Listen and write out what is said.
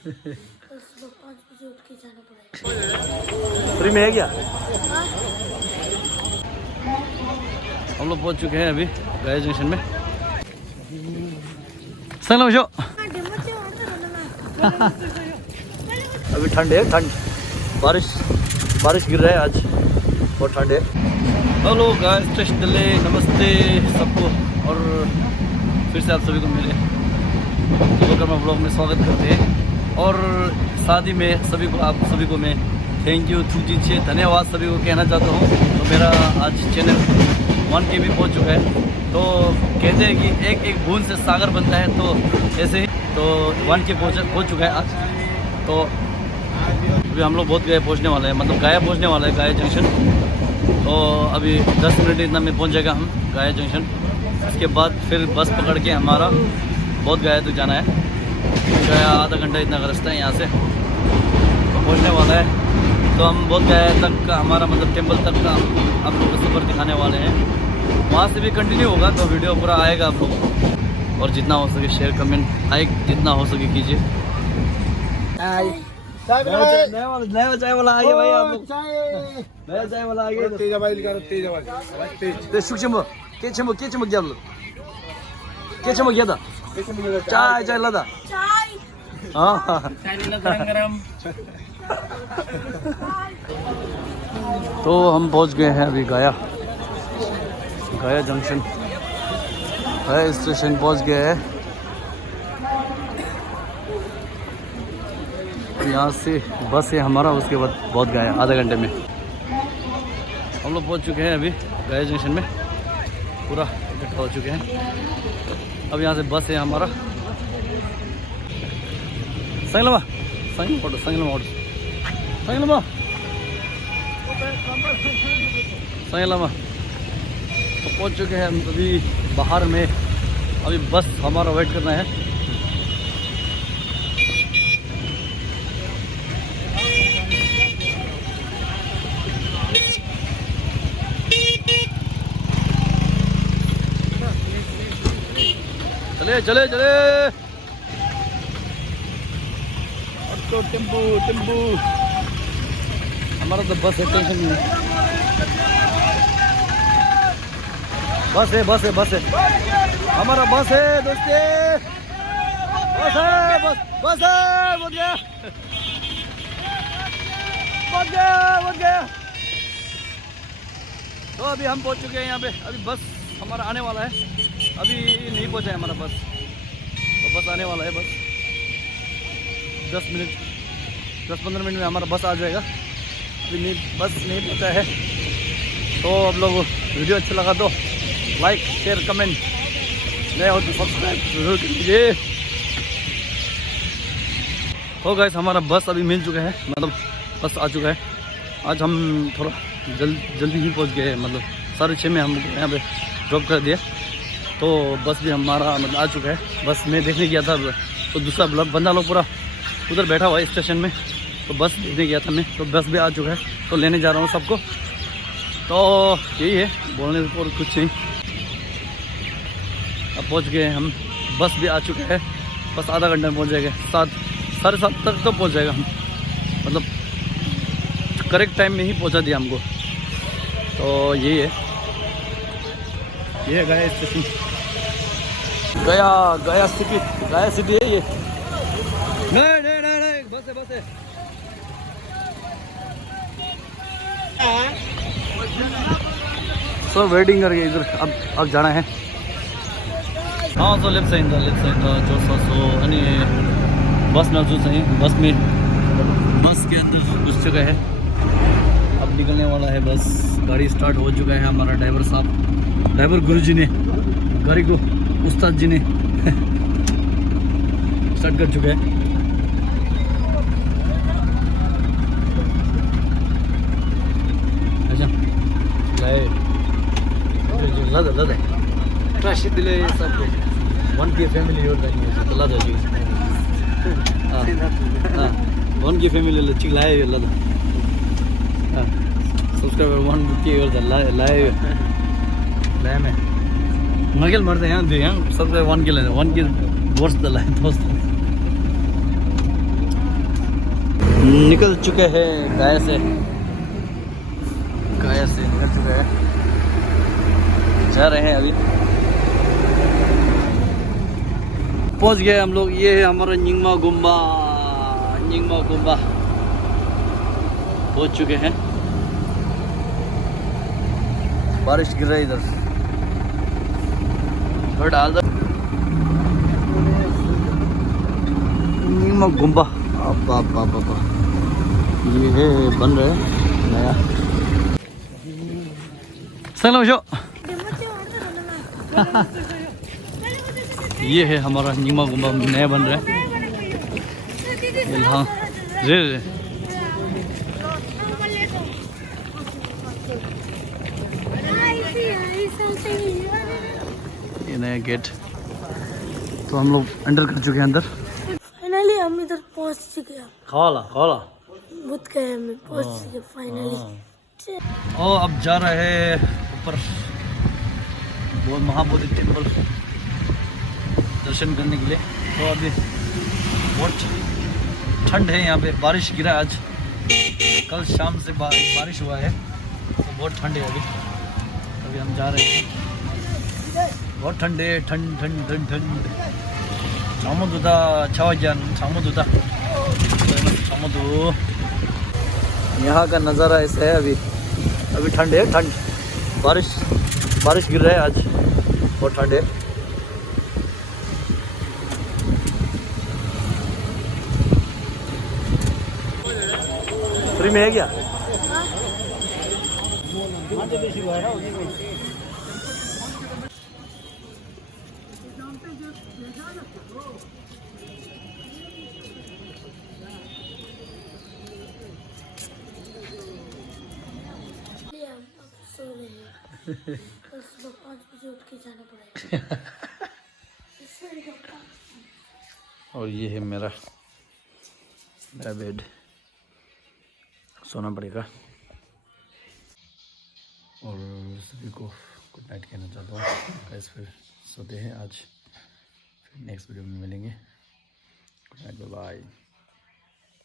सुबह 5 बजे उठ के जाना पड़ेगा। फ्री में है क्या? हम लोग पहुंच चुके हैं अभी गया जंक्शन में। सलाम शो। अभी ठंड है, ठंड, बारिश गिर रहा है आज, बहुत ठंड है। हेलो गाइस, स्टेशनले नमस्ते सबको, और फिर से आप सभी को मेरे कर्मा ब्लॉग में स्वागत करते हैं। और साथ ही में सभी को, आप सभी को मैं थैंक यू, थूजीचे, धन्यवाद सभी को कहना चाहता हूँ। तो मेरा आज चैनल 1K भी पहुँच चुका है। तो कहते हैं कि एक बूंद से सागर बनता है, तो ऐसे ही तो 1K पहुँच चुका है आज। तो अभी हम लोग बहुत गए पहुँचने वाले हैं, मतलब गया पहुँचने वाला है गया जंक्शन। तो अभी 10 मिनट इतना में पहुँच जाएगा हम गया जंक्शन। इसके बाद फिर बस पकड़ के हमारा बहुत गया तो जाना है, गया आधा घंटा इतना का रास्ता है यहाँ से, तो पहुँचने वाला है। तो हम बहुत गया तक का हमारा मतलब टेम्पल तक का आप लोगों को सफ़र दिखाने वाले हैं। वहाँ से भी कंटिन्यू होगा, तो वीडियो पूरा आएगा आप लोगों को। और जितना हो सके शेयर कमेंट लाइक जितना हो सके कीजिए। नया चाय वाला आ गया भाई, आप लोग नया चाय वाला आ गया। तेज आवाज सूक्ष्म के चमक गया, आप लोग के चमक गया था। चाय लदा हाँ गरम। तो हम पहुंच गए हैं अभी गया जंक्शन, गया स्टेशन पहुंच गए हैं। यहाँ से बस है हमारा, उसके बाद बहुत गया आधे घंटे में हम लोग पहुँच चुके हैं अभी गया जंक्शन में, पूरा इकट्ठा हो चुके हैं। अब यहाँ से बस है हमारा। संगलमा तो पहुँच चुके हैं हम अभी बाहर में। अभी बस हमारा वेट करना है। चले और तो टेम्पू हमारा तो बस है, टेंशन नहीं। बस है हमारा, बस है दोस्ते, बस है बहुत गया। तो अभी हम पहुंच चुके हैं यहाँ पे। अभी बस हमारा आने वाला है, अभी नहीं पहुंचा है हमारा बस, तो बस आने वाला है। बस 10-15 मिनट में हमारा बस आ जाएगा। अभी बस नहीं पहुंचा है। तो आप लोग वीडियो अच्छा लगा तो लाइक शेयर कमेंट, नए हो तो सब्सक्राइब जरूर कर लीजिए। तो गाइस हमारा बस अभी मिल चुका है, मतलब बस आ चुका है। आज हम थोड़ा जल्दी ही पहुंच गए, मतलब 6:30 में हम यहाँ पे ड्रॉप कर दिया। तो बस भी हमारा मतलब आ चुका है। बस मैं देखने गया था, तो दूसरा बंदा लोग पूरा उधर बैठा हुआ है स्टेशन में, तो बस देखने गया था मैं। तो बस भी आ चुका है, तो लेने जा रहा हूँ सबको। तो यही है, बोलने पर कुछ नहीं। अब पहुँच गए हम, बस भी आ चुका है। बस आधा घंटा में पहुँच जाएगा, 7-7:30 तक तो पहुँच जाएगा हम, मतलब करेक्ट टाइम में ही पहुँचा दिया हमको। तो यही है, ये गया स्टेशन, गया सिटी है ये। नहीं बस है सो वेटिंग करके इधर अब जाना है। हाँ सो लेफ्ट साइड जो सो अनि बस में बस के अंदर घुस चुका है। अब निकलने वाला है बस, गाड़ी स्टार्ट हो चुका है। हमारा ड्राइवर गुरुजी ने, गाड़ी को उस्ताद जी ने स्टार्ट कर चुका है। अच्छा लदा ट्रैश दिले सब 1K फैमिली हो रही है, तो लदा जी हाँ 1K फैमिली ल चिक लाए लदा सब्सक्राइबर 1K गर्दा लाए में मगेल मर्दा यहाँ दे यहाँ सबसे 1K वर्ष त लाए दोस्त। निकल चुके हैं गाय से निकल चुके हैं, जा रहे हैं अभी। पहुंच गए हम लोग। ये है हमारा निंगमा गुम्बा पहुंच चुके हैं। बारिश गिर रही है इधर, थोड़ा डाल दो। निंगमा गुम्बा ये है बन रहा है नया। सलाम शो। ये है हमारा निंगमा गुम्बा नया बन रहा है। हाँ रे ये नया गेट। तो हम लोग एंटर कर चुके हैं अंदर। फाइनली हम इधर पहुंच चुके हैं। खाला बुद्ध गया में पहुंच चुके फाइनली। और अब जा रहे हैं ऊपर वो महाबोधि टेम्पल दर्शन करने के लिए। तो अभी बहुत ठंड है यहाँ पे, बारिश गिरा आज, कल शाम से बारिश हुआ है, तो बहुत ठंड है अभी हम जा रहे हैं। बहुत ठंड है, ठंड। 장모두다 차와지안 장모두다 장모두। यहाँ का नज़ारा ऐसा है। अभी ठंड है, बारिश गिर रहा है आज, बहुत ठंड है। फ्री में है क्या? कल सुबह 5 बजे उठ के जाना पड़ेगा। और ये है मेरा बेड, सोना पड़ेगा। और सभी को गुड नाइट कहना चाहता हूँ गाइस। फिर सोते हैं आज, फिर नेक्स्ट वीडियो में मिलेंगे। Good night, bye bye.